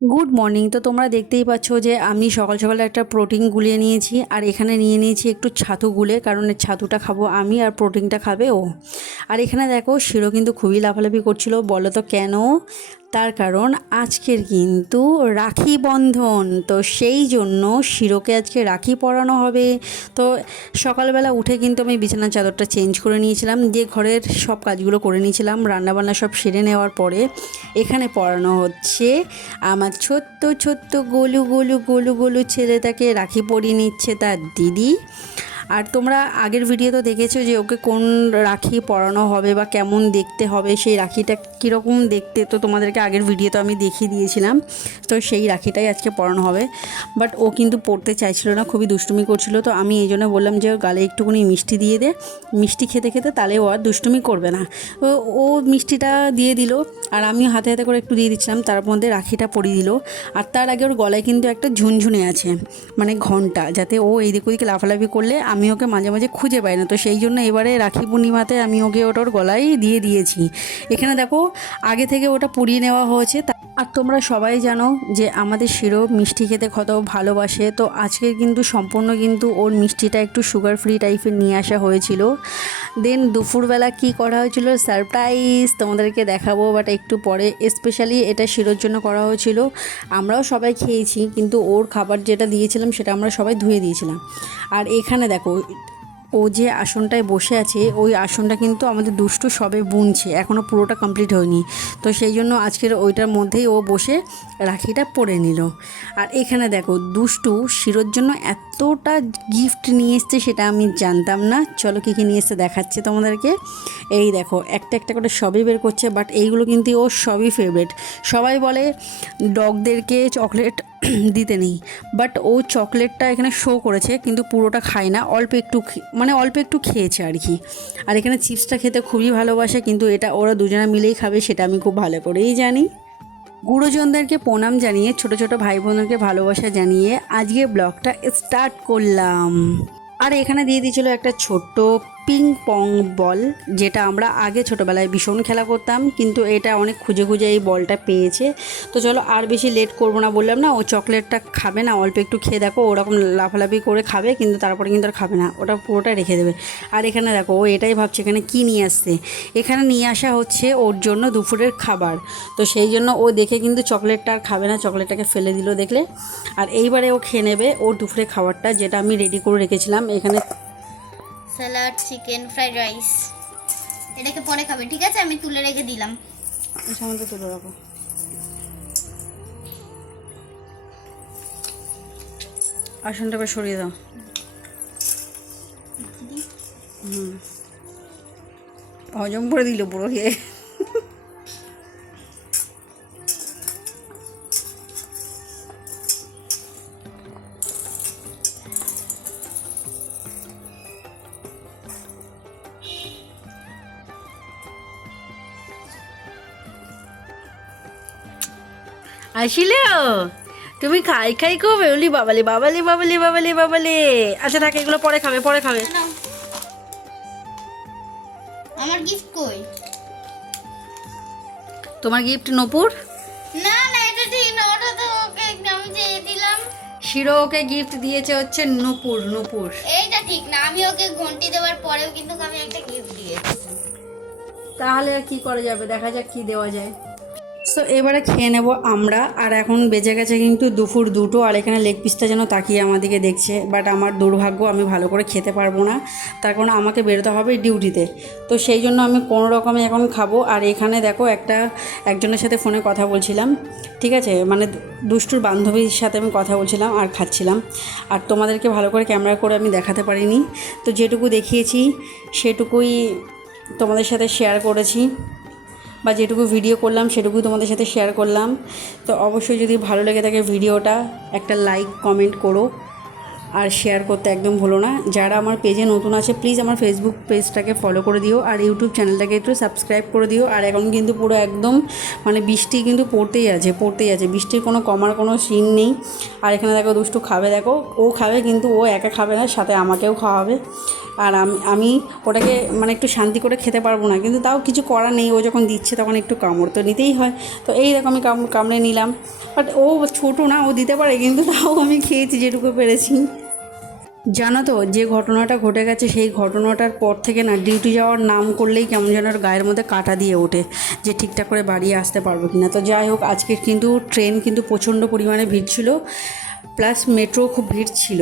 Good morning. তো তোমরা দেখতেই পাচ্ছ যে আমি সকাল সকালে একটা প্রোটিন গুলিয়ে নিয়েছি, আর এখানে নিয়ে নিয়েছি একটু ছাতু গুলে, কারণ এর ছাতুটা খাবো আমি আর প্রোটিনটা খাবে ও। আর এখানে দেখো শিরো কিন্তু খুবই লাফালাফি করছিল, বলো তো কেন? তার কারণ আজকের কিন্তু রাখি বন্ধন, তো সেই জন্য শিরোকে আজকে রাখি পরানো হবে। তো সকালবেলা উঠে কিন্তু আমি বিছানার চাদরটা চেঞ্জ করে নিয়েছিলাম, দিয়ে ঘরের সব কাজগুলো করে নিয়েছিলাম, রান্নাবান্না সব সেরে নেওয়ার পরে এখানে পরানো হচ্ছে আমার ছোট্ট ছোট্ট গোলু গোলু গোলু গোলু ছেলেটাকে রাখি পরিয়ে নিচ্ছে তার দিদি। আর তোমরা আগের ভিডিও তো দেখেছো যে ওকে কোন রাখি পরানো হবে বা কেমন দেখতে হবে, সেই রাখিটা কীরকম দেখতে, তো তোমাদেরকে আগের ভিডিও তো আমি দেখিয়ে দিয়েছিলাম। তো সেই রাখিটাই আজকে পরানো হবে, বাট ও কিন্তু পড়তে চাইছিল না, খুবই দুষ্টুমি করছিল। তো আমি এই জন্য বললাম যে ওর গালে একটুখানি মিষ্টি দিয়ে দে, মিষ্টি খেতে খেতে তাহলে ও আর দুষ্টুমি করবে না। ও মিষ্টিটা দিয়ে দিল, আর আমি হাতে হাতে করে একটু দিয়ে দিচ্ছিলাম, তার মধ্যে রাখিটা পরিয়ে দিল। আর তার আগে ওর গলায় কিন্তু একটা ঝুনঝুনে আছে, মানে ঘন্টা, যাতে ও এইদিক ওদিকে লাফালাফি করলে আমি ওকে মাঝে মাঝে খুঁজে পাই না। তো সেই জন্য এবারে রাখি পূর্ণিমাতে আমি ওকে ওর গলায় দিয়ে দিয়েছি। এখানে দেখো আগে থেকে ওটা পুড়িয়ে নেওয়া হয়েছে। আর তোমরা সবাই জানো যে আমাদের শিরো মিষ্টি খেতে কত ভালোবাসে, তো আজকে কিন্তু সম্পূর্ণ কিন্তু ওর মিষ্টিটা একটু সুগার ফ্রি টাইপের নিয়ে আসা হয়েছিল। দেন দুপুরবেলা কি করা হয়েছিল সারপ্রাইজ তোমাদেরকে দেখাবো, বাট একটু পরে। স্পেশালি এটা শিরোর জন্য করা হয়েছিল, আমরাও সবাই খেয়েছি, কিন্তু ওর খাবার যেটা দিয়েছিলাম সেটা আমরা সবাই ধুয়ে দিয়েছিলাম। আর এখানে দেখো ও যে আসনটায় বসে আছে, ওই আসনটা কিন্তু আমাদের দুষ্টু সবে বুনছে, এখনও পুরোটা কমপ্লিট হয়নি। তো সেই জন্য আজকের ওইটার মধ্যেই ও বসে রাখিটা পরে নিল। আর এখানে দেখো দুষ্টু শিরোর জন্য এতটা গিফট নিয়ে এসছে, সেটা আমি জানতাম না। চলো কী কী নিয়ে এসছে দেখাচ্ছে তোমাদেরকে। এই দেখো একটা একটা করে সবই বের করছে, বাট এইগুলো কিন্তু ওর সবই ফেভারিট। সবাই বলে ডগদেরকে চকলেট দিতে নেই, বাট ও চকলেটটা এখানে শো করেছে, কিন্তু পুরোটা খায় না, অল্প একটু মানে অল্প একটু খেয়েছে আর কি। আর এখানে চিপসটা খেতে খুবই ভালোবাসে, কিন্তু এটা ওরা দুজনে মিলেই খাবে সেটা আমি খুব ভালো করেই জানি। গুরুজনদেরকে প্রণাম জানিয়ে, ছোট ছোট ভাই বোনদেরকে ভালোবাসা জানিয়ে আজকে ব্লগটা স্টার্ট করলাম। আর এখানে দিয়ে দিয়েছিল একটা ছোট্ট পিং পং বল, যেটা আমরা আগে ছোটোবেলায় ভীষণ খেলা করতাম, কিন্তু এটা অনেক খুঁজে খুঁজে এই বলটা পেয়েছে। তো চলো আর বেশি লেট করবো না, বললাম না ও চকলেটটা খাবে না, অল্প একটু খেয়ে দেখো ওরকম লাফালাফি করে খাবে, কিন্তু তারপরে কিন্তু আর খাবে না, ওটা পুরোটা রেখে দেবে। আর এখানে দেখো ও এটাই ভাবছে এখানে কী নিয়ে আসছে। এখানে নিয়ে আসা হচ্ছে ওর জন্য দুপুরের খাবার। তো সেই জন্য ও দেখে কিন্তু চকলেটটা আর খাবে না, চকলেটটাকে ফেলে দিল দেখলে। আর এইবারে ও খেয়ে নেবে ওর দুপুরের খাবারটা, যেটা আমি রেডি করে রেখেছিলাম। এখানে স্যালাড, চিকেন, ফ্রাইড রাইস। এটাকে পরে খাবে, ঠিক আছে? আমি তুলে রেখে দিলাম। সামনে তুলে রাখো। আসনটা বেশ সরিয়ে দাও। হজম করে দিল পুরো খেয়ে। আসিলে তুমি খাই খাই করবে, বলি বাবালে বাবালে বাবালে বাবালে বাবালে। আচ্ছা থাক, এগুলো পরে খাবে, পরে খাবে। নাও। আমার গিফট কই? তোমার গিফট নূপুর। না না, এটা ঠিক না, ওটা তো ওকে আমি দিয়ে দিলাম। শিরো ওকে গিফট দিয়েছে হচ্ছে নূপুর, নূপুর। এইটা ঠিক না, আমি ওকে ঘন্টি দেওয়ার পরেও কিন্তু আমি একটা গিফট দিয়েছি। তাহলে আর কি করা যাবে, দেখা যাক কি দেওয়া যায়। সো এবারে খেয়ে নেব আমরা। আর এখন বেজে গেছে কিন্তু দুপুর 2টো, আর এখানে লেগ পিসটা যেন তাকিয়ে আমাদেরকে দেখছে, বাট আমার দুর্ভাগ্য আমি ভালো করে খেতে পারবো না, তার কারণ আমাকে বেরোতে হবে ডিউটিতে। তো সেই জন্য আমি কোনো রকমে এখন খাবো। আর এখানে দেখো একজনের সাথে ফোনে কথা বলছিলাম, ঠিক আছে, মানে দুষ্টুর বান্ধবীর সাথে আমি কথা বলছিলাম আর খাচ্ছিলাম। আর তোমাদেরকে ভালো করে ক্যামেরা করে আমি দেখাতে পারিনি, তো যেটুকু দেখিয়েছি সেটুকুই তোমাদের সাথে শেয়ার করেছি, বা যেটুকু ভিডিও করলাম সেটুকুই তোমাদের সাথে শেয়ার করলাম। তো অবশ্যই যদি ভালো লেগে থাকে ভিডিওটা, একটা লাইক কমেন্ট করো। আর শেয়ার করতে একদম ভুলো না। যারা আমার পেজে নতুন আছে প্লিজ আমার ফেসবুক পেজটাকে ফলো করে দিও, আর ইউটিউব চ্যানেলটাকে একটু সাবস্ক্রাইব করে দিও। আর এখন কিন্তু পুরো একদম মানে বৃষ্টি কিন্তু পড়তেই আছে, বৃষ্টির কোনো কমার কোনো সিন নেই। আর এখানে দেখো দুষ্টু খাবে, দেখো ও খাবে, কিন্তু ও একা খাবে না, সাথে আমাকেও খাওয়াবে। আর আমি ওটাকে মানে একটু শান্তি করে খেতে পারবো না, কিন্তু তাও কিছু করার নেই, ও যখন দিচ্ছে তখন একটু কামড় তো নিতেই হয়। তো এই দেখো আমি কামড়ে নিলাম, বাট ও ছোটো না, ও দিতে পারে, কিন্তু তাও আমি খেয়েছি যেটুকু পেরেছি। জানো তো, যে ঘটনাটা ঘটে গেছে সেই ঘটনাটার পর থেকে না ডিউটি যাওয়ার নাম করলেই কেমন যেন ওর গায়ের মধ্যে কাঁটা দিয়ে ওঠে, যে ঠিকঠাক করে বাড়ি আসতে পারবো কি না। তো যাই হোক, আজকে কিন্তু ট্রেন কিন্তু প্রচণ্ড পরিমাণে ভিড় ছিল, প্লাস মেট্রো খুব ভিড় ছিল।